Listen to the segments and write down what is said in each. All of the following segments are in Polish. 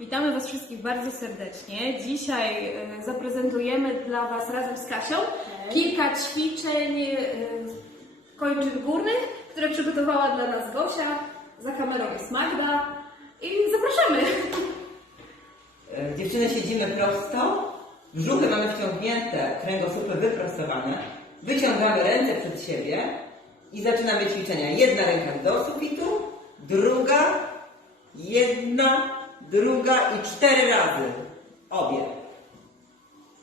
Witamy Was wszystkich bardzo serdecznie. Dzisiaj e, zaprezentujemy dla Was razem z Kasią kilka ćwiczeń e, kończyn górnych, które przygotowała dla nas Gosia. Za kamerą jest Magda i zapraszamy. E, Dziewczyny siedzimy prosto, brzuchy mamy wciągnięte, kręgosłupy wyprostowane, wyciągamy ręce przed siebie i zaczynamy ćwiczenia. Jedna ręka do sufitu, druga, jedna, druga i cztery razy. Obie.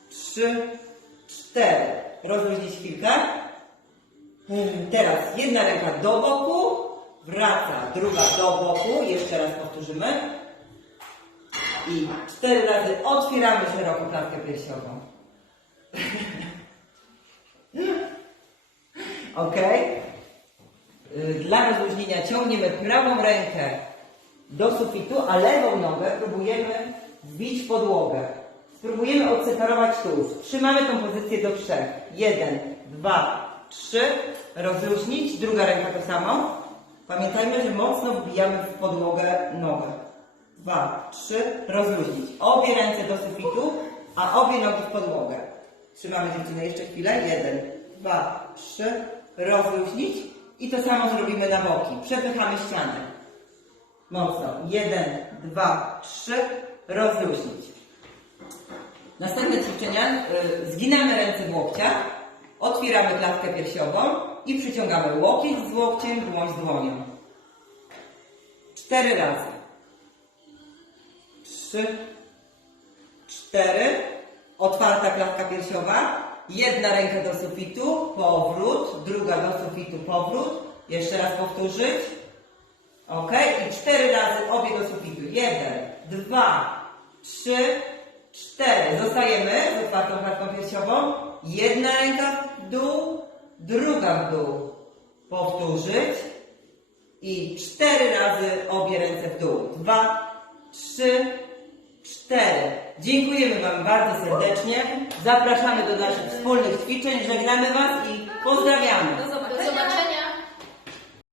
Trzy, cztery. Rozluźnić chwilkę. Hmm, Teraz jedna ręka do boku, wraca, druga do boku, jeszcze raz powtórzymy. I cztery razy otwieramy szeroko klatkę piersiową. ok? Dla rozluźnienia ciągniemy prawą rękę do sufitu, a lewą nogę próbujemy wbić podłogę. Spróbujemy odseparować tułów. Trzymamy tą pozycję do trzech. Jeden, dwa, trzy. Rozluźnić. Druga ręka to samo. Pamiętajmy, że mocno wbijamy w podłogę nogę. Dwa, trzy. Rozluźnić. Obie ręce do sufitu, a obie nogi w podłogę. Trzymamy dziewczynę jeszcze chwilę. Jeden, dwa, trzy. Rozluźnić. I to samo zrobimy na boki. Przepychamy ścianę. Mocno. Jeden, dwa, trzy. Rozluźnić. Następne ćwiczenia. y, Zginamy ręce w łokciach. Otwieramy klatkę piersiową i przyciągamy łokieć z łokciem, dłoń z dłonią. Cztery razy. Trzy, cztery. Otwarta klatka piersiowa. Jedna ręka do sufitu, powrót. Druga do sufitu, powrót. Jeszcze raz powtórzyć. Ok? I cztery razy obie do sufitu. Jeden, dwa, trzy, cztery. Zostajemy z otwartą klatką piersiową. Jedna ręka w dół, druga w dół. Powtórzyć. I cztery razy obie ręce w dół. Dwa, trzy, cztery. Dziękujemy Wam bardzo serdecznie. Zapraszamy do naszych wspólnych ćwiczeń. Żegnamy Was i pozdrawiamy. Do zobaczenia.